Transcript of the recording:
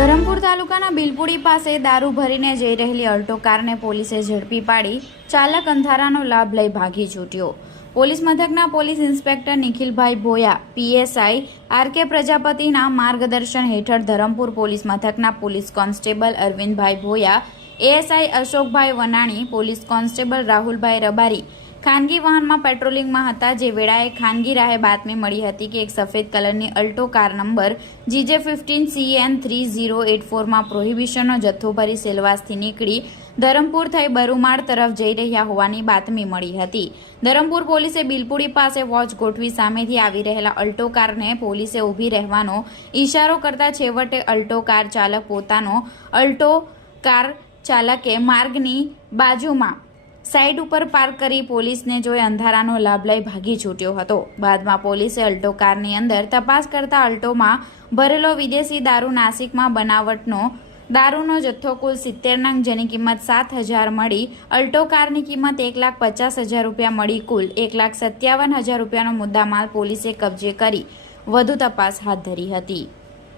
તાલુકાના બિલપુડી પાસે દારૂ ભરીને જઈ રહેલી અલ્ટો કારને પોલીસે ઝડપી પાડી ચાલક અંધારાનો લાભ લઈ ભાગી છૂટ્યો. પોલીસ મથકના police inspector નિખિલભાઈ Bhoya, PSI, R K પ્રજાપતિના માર્ગદર્શન હેઠળ ધરમપુર પોલીસ મથકના police constable Arvindbhai Bhoya, ASI અશોકભાઈ વનાણી, પોલીસ કોન્સ્ટેબલ રાહુલભાઈ રબારી ખાનગી વાહનમાં પેટ્રોલિંગમાં હતા. જે વેળાએ ખાનગી રાહે બાતમી મળી હતી કે એક સફેદ કલરની Alto car number GJ fifteen CN three zero eight ફોરમાં પ્રોહિબિશનનો જથ્થો ભરી સેલવાસથી નીકળી ધરમપુર થઈ બરુમાળ તરફ જઈ રહ્યા હોવાની બાતમી મળી હતી. ધરમપુર પોલીસે બિલપુડી પાસે વોચ ગોઠવી સામેથી આવી રહેલા અલ્ટો કારને પોલીસે ઊભી રહેવાનો ઇશારો કરતા છેવટે અલ્ટો કાર ચાલક પોતાનો અલ્ટો કાર ચાલકે માર્ગની બાજુમાં સાઈડ ઉપર પાર્ક કરી પોલીસને જોઈ અંધારાનો લાભ લઈ ભાગી છૂટ્યો હતો. બાદમાં પોલીસે અલ્ટો કારની અંદર તપાસ કરતા અલ્ટોમાં ભરેલો વિદેશી દારૂ નાસિકમાં બનાવટનો, દારૂનો જથ્થો કુલ સિત્તેર નંગ જેની કિંમત સાત હજાર મળી, અલ્ટો કારની કિંમત એક લાખ પચાસ હજાર રૂપિયા મળી કુલ એક લાખ સત્યાવન હજાર રૂપિયાનો મુદ્દામાલ પોલીસે કબજે કરી. વધુ તપાસ હાથ ધરી હતી.